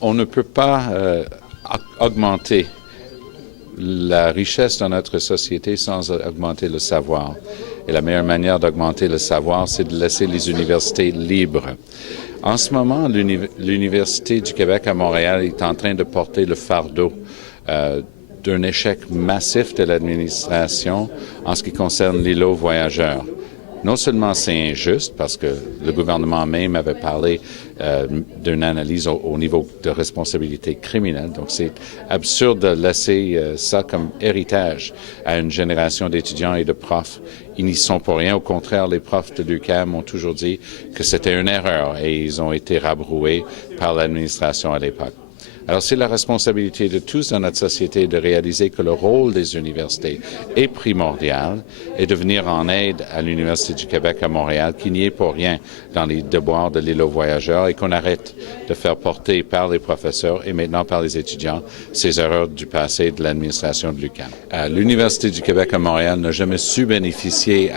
On ne peut pas augmenter la richesse de notre société sans augmenter le savoir. Et la meilleure manière d'augmenter le savoir, c'est de laisser les universités libres. En ce moment, l'Université du Québec à Montréal est en train de porter le fardeau d'un échec massif de l'administration en ce qui concerne l'îlot voyageurs. Non seulement c'est injuste, parce que le gouvernement même avait parlé d'une analyse au niveau de responsabilité criminelle, donc c'est absurde de laisser ça comme héritage à une génération d'étudiants et de profs. Ils n'y sont pour rien. Au contraire, les profs de l'UQAM ont toujours dit que c'était une erreur et ils ont été rabroués par l'administration à l'époque. Alors, c'est la responsabilité de tous dans notre société de réaliser que le rôle des universités est primordial et de venir en aide à l'Université du Québec à Montréal, qui n'y est pour rien dans les devoirs de l'îlot voyageurs et qu'on arrête de faire porter par les professeurs et maintenant par les étudiants ces erreurs du passé de l'administration de l'UQAM. L'Université du Québec à Montréal n'a jamais su bénéficier,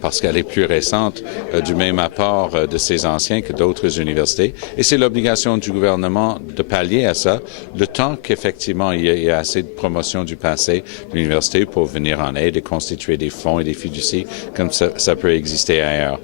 parce qu'elle est plus récente, du même apport de ses anciens que d'autres universités. Et c'est l'obligation du gouvernement de pallier à ça, le temps qu'effectivement il y a assez de promotion du passé de l'université pour venir en aide et constituer des fonds et des fiducies comme ça peut exister ailleurs.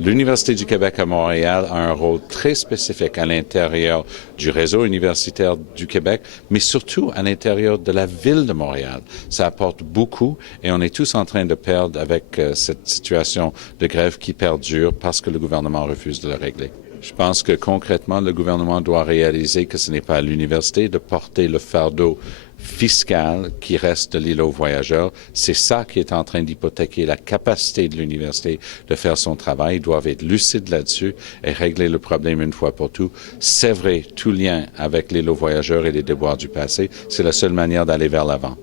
L'Université du Québec à Montréal a un rôle très spécifique à l'intérieur du réseau universitaire du Québec, mais surtout à l'intérieur de la ville de Montréal. Ça apporte beaucoup et on est tous en train de perdre avec cette situation de grève qui perdure parce que le gouvernement refuse de le régler. Je pense que concrètement, le gouvernement doit réaliser que ce n'est pas à l'université de porter le fardeau fiscal qui reste de l'îlot voyageurs. C'est ça qui est en train d'hypothéquer la capacité de l'université de faire son travail. Ils doivent être lucides là-dessus et régler le problème une fois pour toutes. C'est vrai, tout lien avec l'îlot voyageurs et les déboires du passé, c'est la seule manière d'aller vers l'avant.